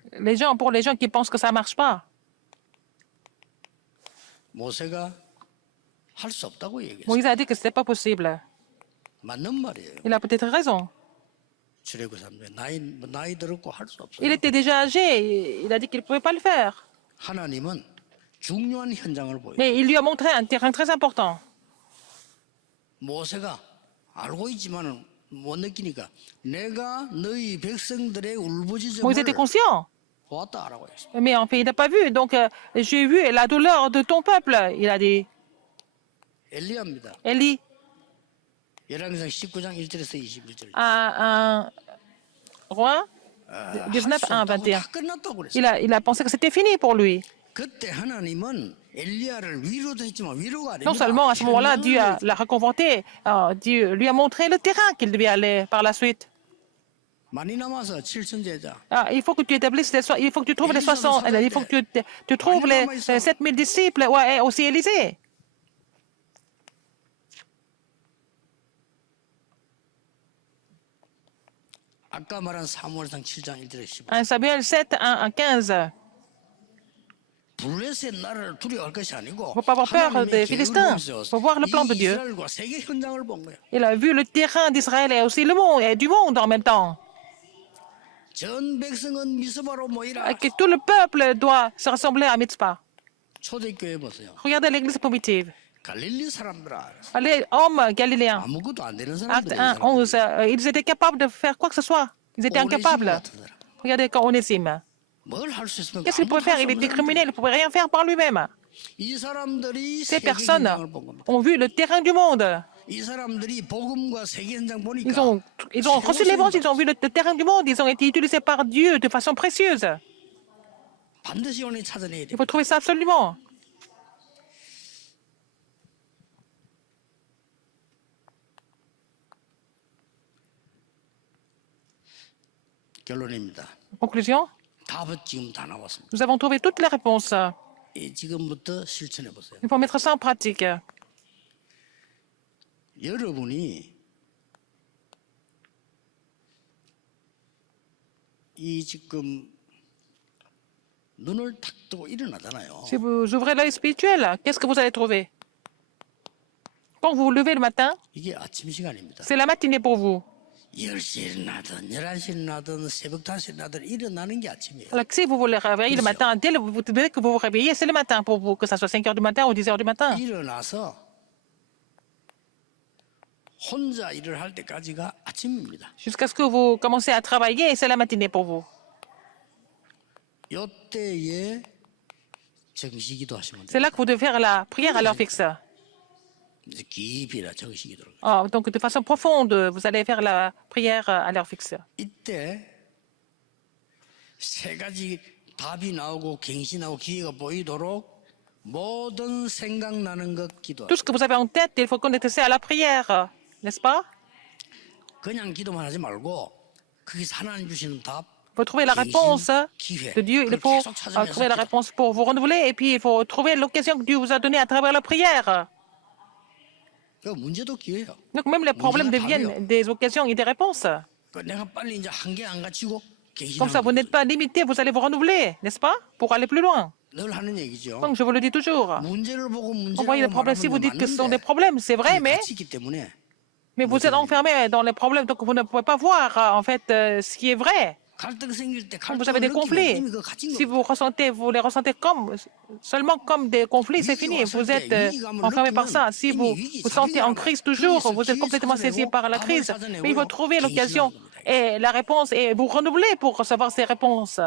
Pour les gens qui pensent que ça ne marche pas, 모세가 할 수 없다고 얘기했어요. Moïse a dit que ce n'était pas possible. 맞는 말이에요. Il a peut-être raison. 출애굽 3장 나이 들었고 할 수 없어요. Il était déjà âgé. Il a dit qu'il ne pouvait pas le faire. 하나님은 중요한 현장을 보여. Mais il lui a montré un terrain très important. 모세가 알고 있지만은 못 느끼니까 내가 너희 백성들의 울부짖음을 Moïse était conscient. 보았다라고 했어. Mais en fait, il n'a pas vu. Donc, j'ai vu la douleur de ton peuple, il a dit. 엘리야입니다. Élie 열왕기상 19장 1절에서 21절. a un roi 19, 1, 21. 다 끝났다고 그랬어. Il a pensé que c'était fini pour lui. 그때 하나님은 엘리야를 위로도 했지만 위로가 아니라 Non seulement à ce moment-là, Dieu l'a réconforté, Dieu lui a montré le terrain qu'il devait aller par la suite. 많이 남아서 7천 제자. Il faut que tu établisses il faut que tu trouves les 60, il faut que tu trouves les 7000 disciples, ouais, et aussi Élisée. 아까 말한 사무엘상 7장 1절에 15. 1 Samuel 7, 1 à 15. 블레셋 나라를 두려워할 것이 아니고 Faut pas avoir peur des Philistins. Faut voir le plan de Dieu. 이스라엘과 세계 현장을 본 거야. Il a vu le terrain d'Israël et aussi le monde et du monde en même temps. 전 백성은 미스바로 모이라. Que tout le peuple doit se rassembler à Mitzpah. 초대교회 보세요. Regardez l'église primitive. 갈릴리 사람들아. Les hommes galiléens. 아무것도 안 되는 Acte 사람들이 1, 11, ils étaient capables de faire quoi que ce soit. Ils étaient incapables. Regardez quand Onésime. 뭘할 수 있으면 Qu'est-ce qu'il pouvait faire? Il était criminel, il ne pouvait rien faire par lui-même. 이 사람들이 Ces 세계 personnes 현장을 본 겁니다. ont vu le terrain du monde. 이 사람들이 복음과 세계 현장 보니까 Ils ont reçu l'évangile, ils ont vu le terrain du monde, ils ont été utilisés par Dieu de façon précieuse. 반드시 오늘 찾아내야 돼. Il faut trouver ça absolument. 결론입니다. Conclusion, 답은 지금 다 나왔습니다. nous avons trouvé toutes les réponses. 지금부터 실천해 보세요. Il faut mettre ça en pratique. 여러분이 이 지금 눈을 탁 뜨고 일어나잖아요. Si vous ouvrez l'œil spirituel, qu'est-ce que vous allez trouver? Quand vous vous levez le matin, 이게 아침 시간입니다. c'est la matinée pour vous. 10시에 일어나든 11시에 일어나든 새벽 5시에 일어나든 일어나는 게 아침이에요. Alors que si vous voulez réveiller le matin, dès que vous vous réveillez, c'est le matin pour vous, que ce soit 5 heures du matin ou 10 heures du matin. 일어나서 혼자 일을 할 때까지가 아침입니다. Jusqu'à ce que vous commencez à travailler, c'est la matinée pour vous. 이때에 정시기도 하시면 C'est 돼요. là que vous devez faire la prière à l'heure fixe. 이제 깊이라 정시기도록. Donc, de façon profonde, vous allez faire la prière à l'heure fixe. 이때 세 가지 답이 나오고 갱신하고 기회가 보이도록 모든 생각나는 것 기도. Tout ce que vous avez en tête, il faut connecter ça à la prière, n'est-ce pas? 그냥 기도만 하지 말고 거기서 하나님 주시는 답. Il faut trouver la réponse de Dieu. Il faut trouver la réponse pour vous renouveler. Et puis, il faut trouver l'occasion que Dieu vous a donnée à travers la prière. 그 문제도 기회예요. Donc, même les problèmes deviennent des occasions et des réponses. 내가 빨리 이제 한계 안 갇히고 Comme ça, vous n'êtes pas limité, vous allez vous renouveler, n'est-ce pas? Pour aller plus loin. 늘 하는 얘기죠. Donc, je vous le dis toujours. 문제를 보고 Vous voyez les 문제라고 problèmes, si vous 말하면 dites que ce sont des 맞는데 problèmes, c'est vrai, mais 갇히기 때문에 vous êtes enfermé dans les problèmes, donc vous ne pouvez pas voir, en fait, ce qui est vrai. 갈등 생길 때 Quand vous avez 갈등을 des 느끼면 conflits, 이미 그거 갇힌 si 겁니다. vous les ressentez seulement comme des conflits, c'est fini. Vous êtes enfermé par ça. Si vous vous sentez en crise toujours, vous êtes complètement saisi par la crise. Mais il faut trouver l'occasion et la réponse et vous renouveler pour recevoir ces réponses.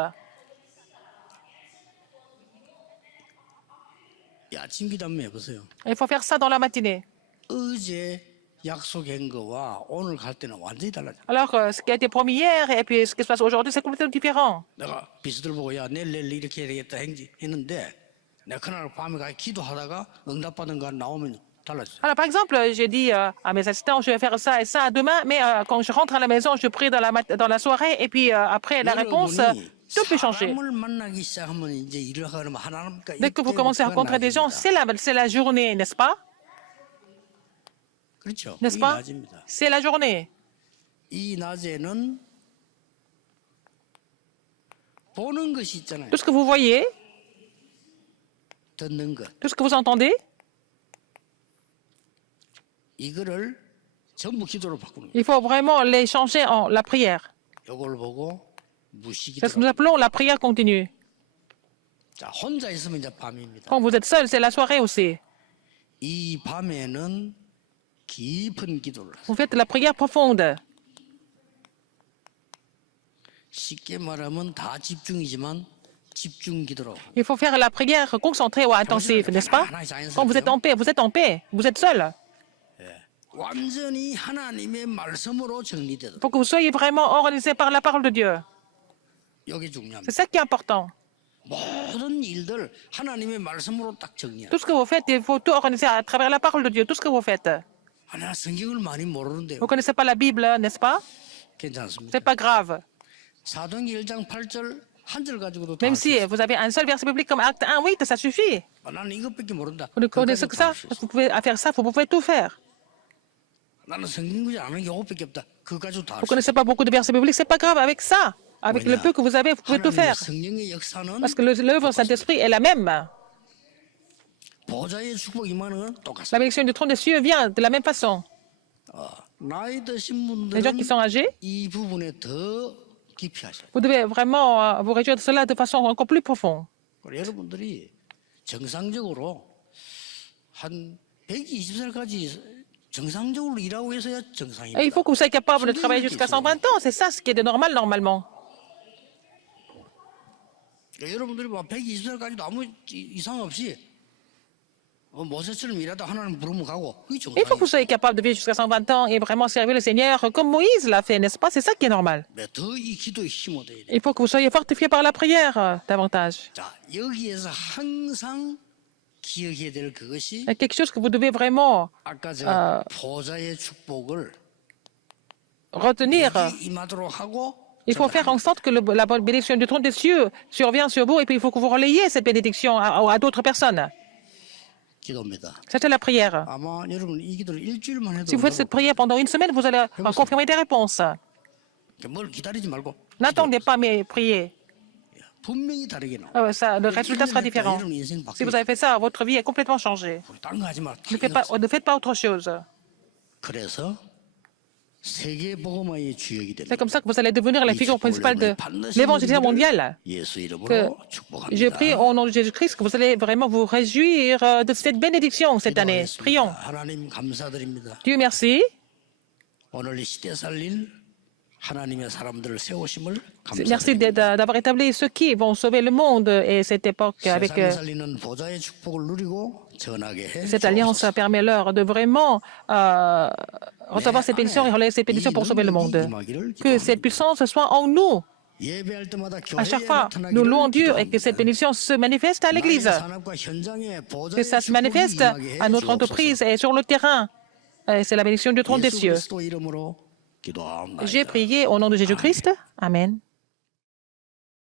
이 아침 기도 한번 해보세요. Il faut faire ça dans la matinée. 어제 약속한 거와 오늘 갈 때는 완전히 달라져. Alors, ce qui a été promis hier et puis ce qui se passe aujourd'hui, c'est complètement différent. 내가 비서들 보고 야 내일 이렇게 해야 되겠다 했는데 내가 그날 밤에 가 기도하다가 응답받은 거 나오면 달라져. Alors, par exemple, j'ai dit à mes assistants, je vais faire ça et ça demain, mais quand je rentre à la maison, je prie dans la soirée et puis après la réponse, tout peut changer. 사람을 만나기 시작하면 이제 일을 하면 하나님과 Dès que vous commencez à rencontrer des gens, c'est la journée, n'est-ce pas? 그렇죠. N'est-ce 이 pas? 낮입니다. C'est la journée. 이 낮에는 보는 것이 있잖아요. Tout ce que vous voyez, 듣는 것 tout ce que vous entendez, 이거를 전부 기도로 바꾸는 거예요. Il faut vraiment les changer en la prière. 이걸 보고 C'est ce que nous 무시기도로. appelons la prière continue. 자, 혼자 있으면 이제 밤입니다. Quand vous êtes seul, c'est la soirée aussi. 이 밤에는 깊은 기도를 하세요. Vous faites la prière profonde. 쉽게 말하면 다 집중이지만 집중 기도로. Il faut faire la prière concentrée ou intensive, n'est-ce pas? Quand vous êtes en paix, vous êtes en paix, vous êtes seul. 완전히 하나님의 말씀으로 정리되도록. Il faut que vous soyez vraiment organisé par la parole de Dieu. 여기 C'est 중요합니다. ça qui est important. 모든 일들 하나님의 말씀으로 딱 정리해요. Tout ce que vous faites, il faut tout organiser à travers la parole de Dieu. Tout ce que vous faites. 하나 성경을 많이 모르는데요. Vous ne connaissez pas la Bible, n'est-ce pas? 괜찮습니다. C'est pas grave. 사도행전 1장 8절 한 절 가지고도 다 Même 할 수 si 있어요. vous avez un seul verset biblique comme Acte 1, 8, ça suffit. 나는 이것밖에 모른다. Vous ne connaissez que ça, vous pouvez faire ça, vous pouvez tout faire. 나는 성경 구절 아는 게 이것밖에 없다. 그거 가지고 다 할 Vous ne 수 있어요. connaissez pas beaucoup de versets bibliques, c'est pas grave. Avec ça, avec le peu que vous avez, vous pouvez tout 하나님의 faire. 성령의 역사는 Parce que l'œuvre Saint-Esprit est la même. 보좌의 축복 임하는 건 La 똑같습니다. bénédiction du trône des cieux vient de la même façon. 나이 드신 Les gens qui 분들은 sont âgés, 이 부분에 더 깊이 하셔야 돼요. vous devez vraiment vous réjouir de cela de façon encore plus profonde. 그리고 여러분들이 정상적으로 한 120살까지 정상적으로 일하고 있어야 Et il 정상입니다. faut que vous soyez capable de travailler jusqu'à 120 ans. C'est ça ce qui est de normal, normalement. 여러분들이 막 120살까지도 아무 이상 없이 모세처럼 일하다 하나님 부르면 가고 그게 Il faut que vous 정상이에요. soyez capable de vivre jusqu'à 120 ans et vraiment servir le Seigneur comme Moïse l'a fait, n'est-ce pas? C'est ça qui est normal. 더 이 기도에 힘을 얻어야 돼요. Il faut que vous soyez fortifié par la prière davantage. 자, 여기에서 항상 기억해야 될 그것이 Il y a quelque chose que vous devez vraiment 아까 제가 보좌의 축복을 retenir. 여기 임하도록 하고 Il faut faire en sorte que la bénédiction du trône des cieux survienne sur vous et puis il faut que vous relayiez cette bénédiction à d'autres personnes. 기도입니다. C'était la prière. 아마 여러분 이 기도를 일주일만 해도 Si vous faites cette prière pendant une semaine, vous allez confirmer des réponses. 뭘 기다리지 말고 N'attendez pas, mais priez. 분명히 다르게 나와. Le résultat sera différent. 여러분 인생 Si vous 바뀌어. avez fait ça, votre vie est complètement changée. 딴거 하지 마. Ne faites pas autre chose. 그래서 세계 복음화의 주역이 C'est 되는 comme ça que vous allez devenir la figure principale de l'évangélisation mondiale. 예수 Que 이름으로 je 축복합니다. prie au nom de Jésus-Christ que vous allez vraiment vous réjouir de cette bénédiction cette année. 기도하겠습니다. Prions. 하나님 감사드립니다. Dieu merci. 오늘 이 시대 살릴 하나님의 사람들을 세우심을 Merci 감사드립니다. d'avoir établi ceux qui vont sauver le monde et cette époque avec 세상을 살리는 보좌의 축복을 누리고 전하게 해 cette alliance 주옵소서. permet leur de vraiment recevoir cette bénédiction et relayer cette bénédiction pour sauver le monde. Que cette puissance soit en nous. 예배할 때마다 À chaque 교회에 fois, nous louons 나타나기를 Dieu et que cette 기도합니다. bénédiction se manifeste à l'Église. 나의 산업과 현장에 Que 보좌의 ça se 축복이 manifeste 임하게 à 해 notre 주옵소서. entreprise et sur le terrain. C'est la bénédiction du trône des 예수 cieux. 그리스도 이름으로 기도합니다. J'ai prié au nom de Jésus-Christ. Amen.